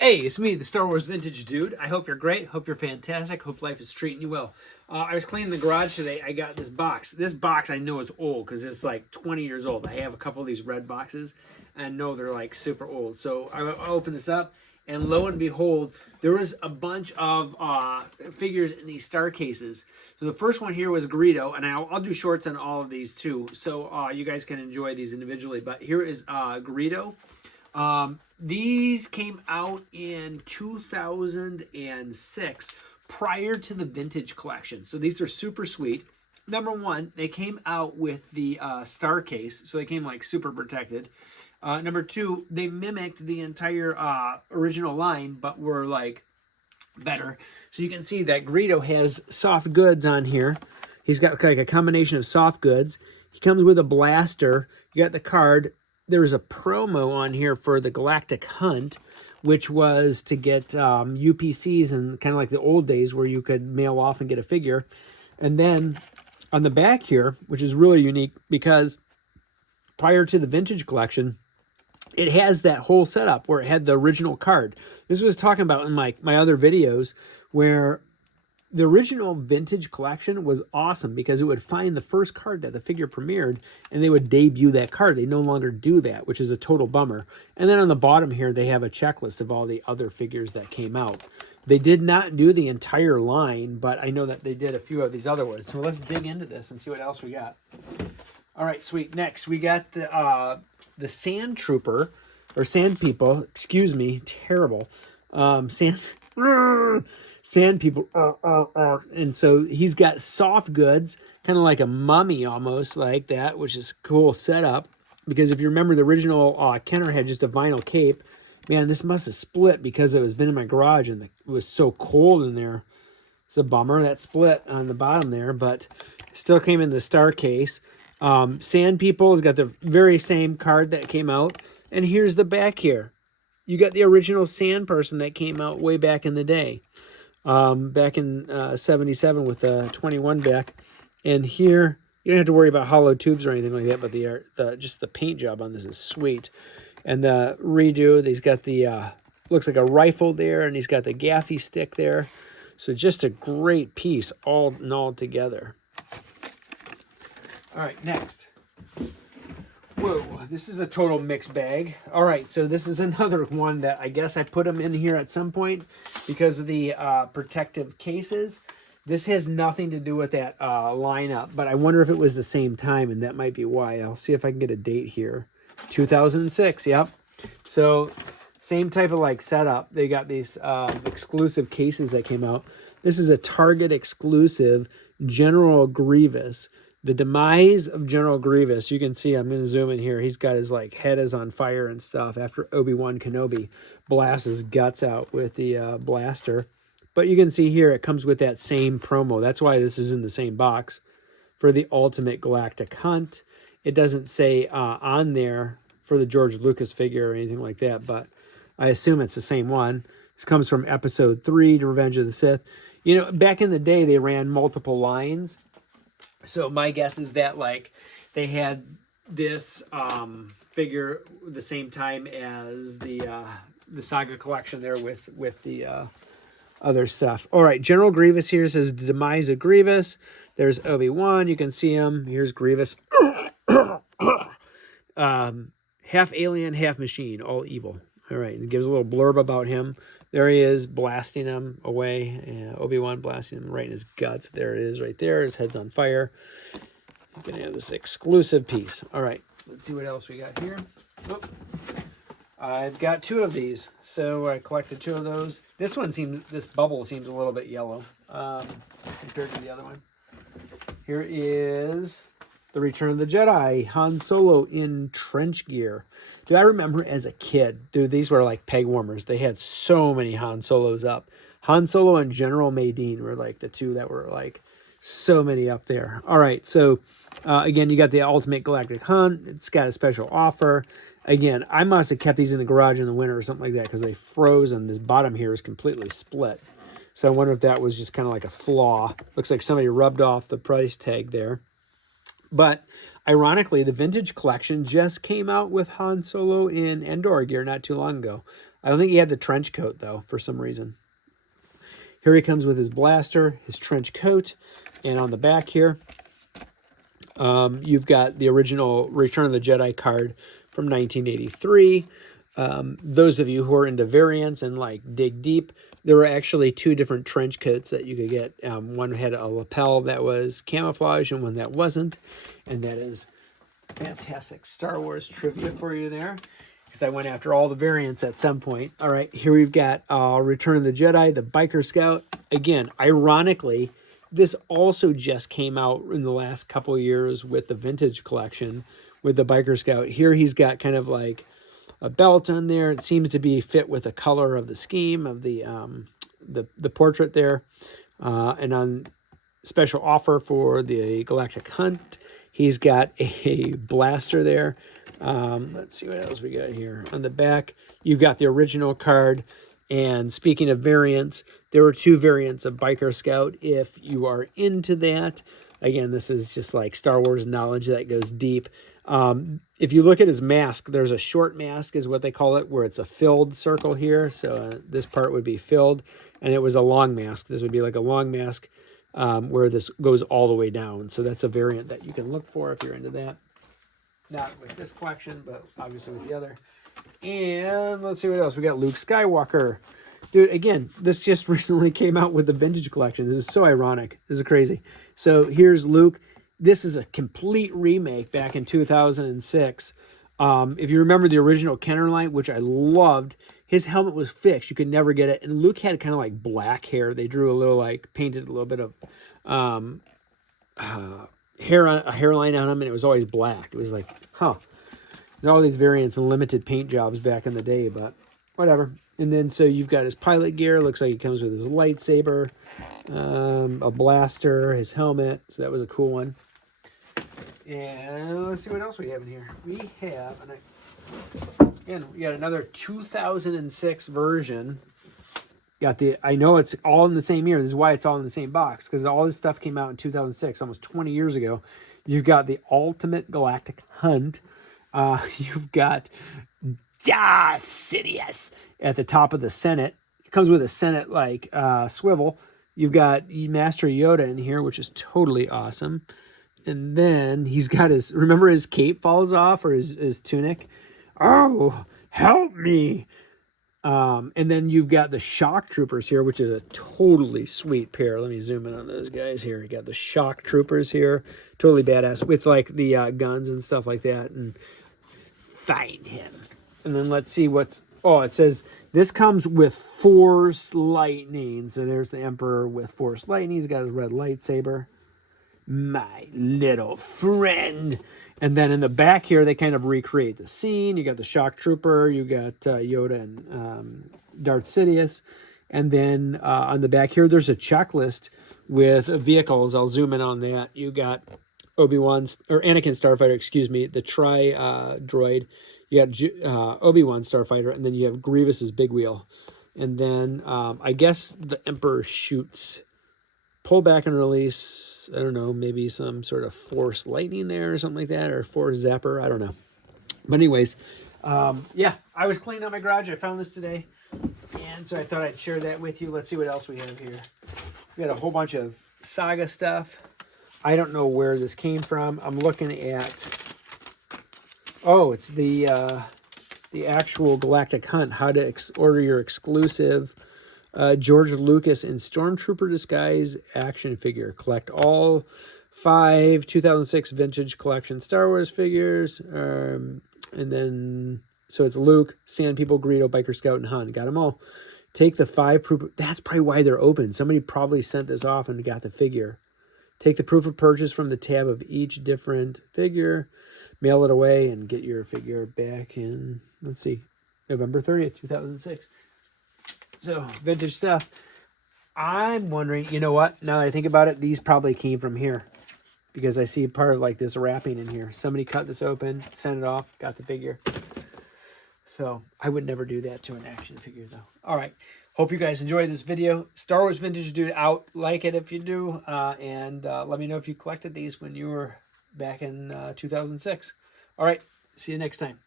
Hey, it's me, the Star Wars Vintage Dude. I hope you're great. Hope you're fantastic. Hope life is treating you well. I was cleaning the garage today. I got this box. This box I know is old because it's like 20 years old. I have a couple of these red boxes and I know they're like super old. So I opened this up and lo and behold, there was a bunch of figures in these star cases. So the first one here was Greedo, and I'll do shorts on all of these too. So you guys can enjoy these individually. But here is Greedo. These came out in 2006 prior to the vintage collection. So these are super sweet. Number one, they came out with the star case. So they came like super protected. Number two, they mimicked the entire original line, but were like better. So you can see that Greedo has soft goods on here. He's got like a combination of soft goods. He comes with a blaster. You got the card. There's a promo on here for the Galactic Hunt, which was to get UPCs and kind of like the old days where you could mail off and get a figure. And then on the back here, which is really unique because prior to the vintage collection, it has that whole setup where it had the original card. This was talking about in my other videos where the original vintage collection was awesome because it would find the first card that the figure premiered and they would debut that card. They no longer do that, which is a total bummer. And then on the bottom here, they have a checklist of all the other figures that came out. They did not do the entire line, but I know that they did a few of these other ones. So let's dig into this and see what else we got. All right, sweet. Next, we got the Sand Trooper, or Sand People, excuse me, terrible. Sand People, and so he's got soft goods, kind of like a mummy almost like that, which is cool setup. Because if you remember, the original Kenner had just a vinyl cape. Man, this must have split because it was been in my garage and it was so cold in there. It's a bummer that split on the bottom there, but still came in the star case. Sand People has got the very same card that came out, and here's the back here. You got the original Sand Person that came out way back in the day. Back in 77 with a 21 back. And here, you don't have to worry about hollow tubes or anything like that, but just the paint job on this is sweet. And the redo, he's got the, looks like a rifle there, and he's got the gaffy stick there. So just a great piece all in all together. All right, next. Whoa, this is a total mixed bag. All right, so this is another one that I guess I put them in here at some point because of the protective cases. This has nothing to do with that lineup, but I wonder if it was the same time, and that might be why. I'll see if I can get a date here. 2006, yep. So same type of like setup. They got these exclusive cases that came out. This is a Target exclusive General Grievous. The demise of General Grievous, you can see, I'm going to zoom in here. He's got his like head is on fire and stuff after Obi-Wan Kenobi blasts his guts out with the blaster. But you can see here it comes with that same promo. That's why this is in the same box for the Ultimate Galactic Hunt. It doesn't say on there for the George Lucas figure or anything like that, but I assume it's the same one. This comes from Episode 3 to Revenge of the Sith. You know, back in the day, they ran multiple lines. So my guess is that like they had this figure the same time as the Saga collection there with the other stuff. All right, General Grievous here says the demise of Grievous. There's Obi-Wan. You can see him. Here's Grievous. Half alien, half machine, all evil. All right, it gives a little blurb about him. There he is, blasting him away. Obi-Wan blasting him right in his guts. There it is right there. His head's on fire. You're going to have this exclusive piece. All right, let's see what else we got here. Oh, I've got two of these, so I collected two of those. This bubble seems a little bit yellow compared to the other one. Here is the Return of the Jedi, Han Solo in trench gear. Dude, I remember as a kid, dude, these were like peg warmers. They had so many Han Solos up. Han Solo and General Madine were like the two that were like so many up there. All right, so again, you got the Ultimate Galactic Hunt. It's got a special offer. Again, I must have kept these in the garage in the winter or something like that because they froze and this bottom here is completely split. So I wonder if that was just kind of like a flaw. Looks like somebody rubbed off the price tag there. But ironically, the vintage collection just came out with Han Solo in Endor gear not too long ago. I don't think he had the trench coat, though, for some reason. Here he comes with his blaster, his trench coat, and on the back here, you've got the original Return of the Jedi card from 1983. Those of you who are into variants and like dig deep, there were actually two different trench coats that you could get. One had a lapel that was camouflage and one that wasn't. And that is fantastic Star Wars trivia for you there, because I went after all the variants at some point. All right, here we've got Return of the Jedi, the Biker Scout. Again, ironically, this also just came out in the last couple of years with the vintage collection with the Biker Scout. Here he's got kind of like a belt on there. It seems to be fit with the color of the scheme of the portrait there. And on special offer for the Galactic Hunt, he's got a blaster there. Let's see what else we got here. On the back, you've got the original card. And speaking of variants, there were two variants of Biker Scout if you are into that. Again, this is just like Star Wars knowledge that goes deep. If you look at his mask, there's a short mask is what they call it, where it's a filled circle here. So this part would be filled, and it was a long mask. This would be like a long mask where this goes all the way down. So that's a variant that you can look for if you're into that. Not with this collection, but obviously with the other. And let's see what else. We got Luke Skywalker. Dude, again, this just recently came out with the vintage collection. This is so ironic. This is crazy. So here's Luke. This is a complete remake back in 2006. If you remember the original Kenner line, which I loved, his helmet was fixed. You could never get it. And Luke had kind of like black hair. They drew a little like, painted a little bit of a hairline on him, and it was always black. It was like, huh. There's all these variants and limited paint jobs back in the day, but whatever. And then so you've got his pilot gear. Looks like he comes with his lightsaber, a blaster, his helmet. So that was a cool one. And let's see what else we have in here. We have, again, we got another 2006 version. Got the, I know it's all in the same year. This is why it's all in the same box, because all this stuff came out in 2006, almost 20 years ago. You've got the Ultimate Galactic Hunt. You've got Sidious at the top of the Senate. It comes with a Senate like swivel. You've got Master Yoda in here, which is totally awesome. And then he's got his, remember his cape falls off, or his tunic? Oh, help me. And then you've got the shock troopers here, which is a totally sweet pair. Let me zoom in on those guys here. You got the shock troopers here. Totally badass with like the guns and stuff like that. And find him. And then let's see what's, oh, it says this comes with Force Lightning. So there's the Emperor with Force Lightning. He's got his red lightsaber. My little friend. And then in the back here, they kind of recreate the scene. You got the shock trooper. You got Yoda and Darth Sidious. And then on the back here, there's a checklist with vehicles. I'll zoom in on that. You got Obi-Wan's, or Anakin Starfighter, excuse me, the droid. You got Obi-Wan Starfighter, and then you have Grievous's big wheel. And then I guess the Emperor shoots pull back and release, I don't know, maybe some sort of Force Lightning there or something like that, or Force Zapper, I don't know. But anyways, yeah, I was cleaning out my garage. I found this today, and so I thought I'd share that with you. Let's see what else we have here. We got a whole bunch of Saga stuff. I don't know where this came from. I'm looking at, oh, it's the actual Galactic Hunt, how to order your exclusive George Lucas in Stormtrooper disguise action figure. Collect all 5 2006 vintage collection Star Wars figures. And then, so it's Luke, Sand People, Greedo, Biker Scout, and Han. Got them all. Take the 5 proof. That's probably why they're open. Somebody probably sent this off and got the figure. Take the proof of purchase from the tab of each different figure. Mail it away and get your figure back in, let's see, November 30th, 2006. So, vintage stuff. I'm wondering, you know what? Now that I think about it, these probably came from here. Because I see part of like this wrapping in here. Somebody cut this open, sent it off, got the figure. So, I would never do that to an action figure though. Alright, hope you guys enjoyed this video. Star Wars Vintage Dude out. Like it if you do. And let me know if you collected these when you were back in 2006. All right, see you next time.